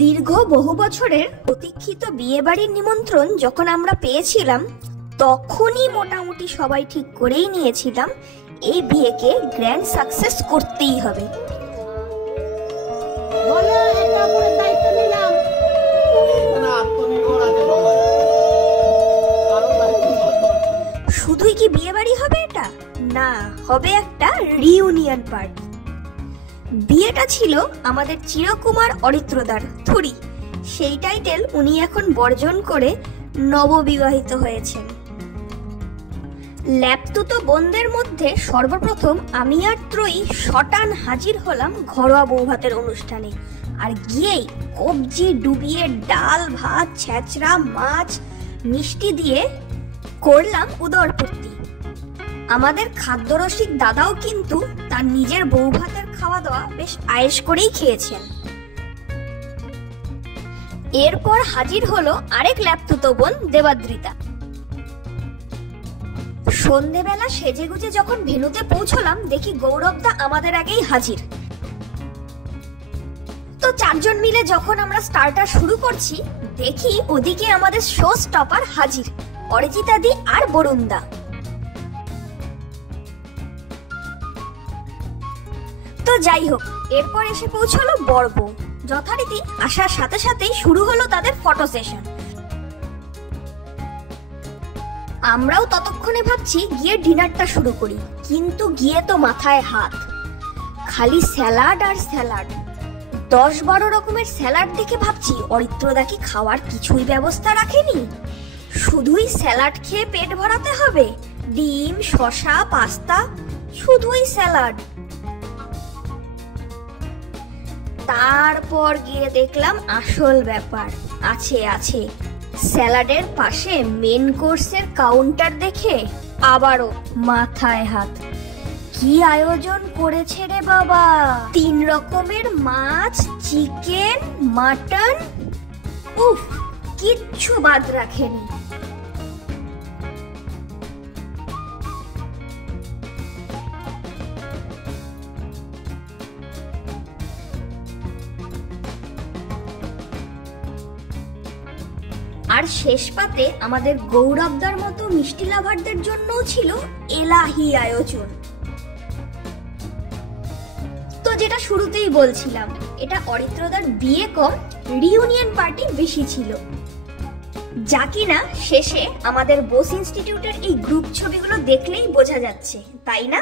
দীর্ঘ বহু বছরের প্রতীক্ষিত বিয়ে বাড়ির নিমন্ত্রণ যখন আমরা পেয়েছিলাম, তখনই মোটামুটি সবাই ঠিক করেই নিয়েছিলাম এই বিয়েকে গ্র্যান্ড সাকসেস করতেই হবে। শুধুই কি বিয়ে বাড়ি হবে এটা? না, হবে একটা রিইউনিয়ন পার্টি। বিয়েটা ছিল আমাদের চিরকুমার অরিত্রদার থুরি। সেই টাইটেল উনি এখন বর্জন করে নববিবাহিত হয়েছেন। ল্যাপতুতো বোনদের মধ্যে সর্বপ্রথম আমি আর ত্রয়ী শটান হাজির হলাম ঘরোয়া বৌভাতের অনুষ্ঠানে। আর গিয়েই কবজি ডুবিয়ে ডাল ভাত ছেঁচড়া মাছ মিষ্টি দিয়ে করলাম উদরপূর্তি। আমাদের খাদ্যরসিক দাদাও কিন্তু তার নিজের বৌভাতের খাওয়া দাওয়া বেশ আয়েশ করেই খেয়েছেন। এরপর হাজির হলো আরেক ল্যাপতুতো বোন দেবাদ্রিতা। সন্ধেবেলা সেজেগুজে যখন ভেন্যুতে পৌঁছলাম, দেখি গৌরবদা আমাদের আগেই হাজির। তো চারজন মিলে যখন আমরা স্টার্টার শুরু করছি, দেখি ওদিকে আমাদের শো স্টপার হাজির, অরিজিতা দি আর বরুণদা। তো যাই হোক, এরপর এসে পৌঁছলো বর বউ। যথারীতি আসার সাথে সাথেই শুরু হলো তাদের ফটো সেশন। আমরাও ততক্ষণে ভাবছি গিয়ে ডিনারটা শুরু করি, কিন্তু গিয়ে তো মাথায় হাত, খালি স্যালাড আর স্যালাড। 10-12 রকমের স্যালাড দেখে ভাবছি অরিত্রদা কি খাওয়ার কিছুই ব্যবস্থা রাখেনি? শুধুই স্যালাড খেয়ে পেট ভরাতে হবে? ডিম শসা পাস্তা, শুধুই স্যালাড। তারপর গিয়ে দেখলাম আসল ব্যাপার আছে। স্যালাডের পাশে মেন কোর্সের কাউন্টার দেখে আবারও মাথায় হাত। কি আয়োজন করেছে রে বাবা! 3 রকমের মাছ, চিকেন, মাটন, উফ, কিচ্ছু বাদ রাখেনি। আর শেষ পাতে আমাদের গৌরবদার মতো মিষ্টি লাভারদের জন্যও ছিল এলাহি আয়োজন। তো যেটা শুরুতেই বলছিলাম, এটা অরিত্রদার বিয়ে কম রিইউনিয়ন পার্টি বেশি ছিল, যা কিনা শেষে আমাদের বোস ইনস্টিটিউটের এই গ্রুপ ছবিগুলো দেখলেই বোঝা যাচ্ছে, তাই না?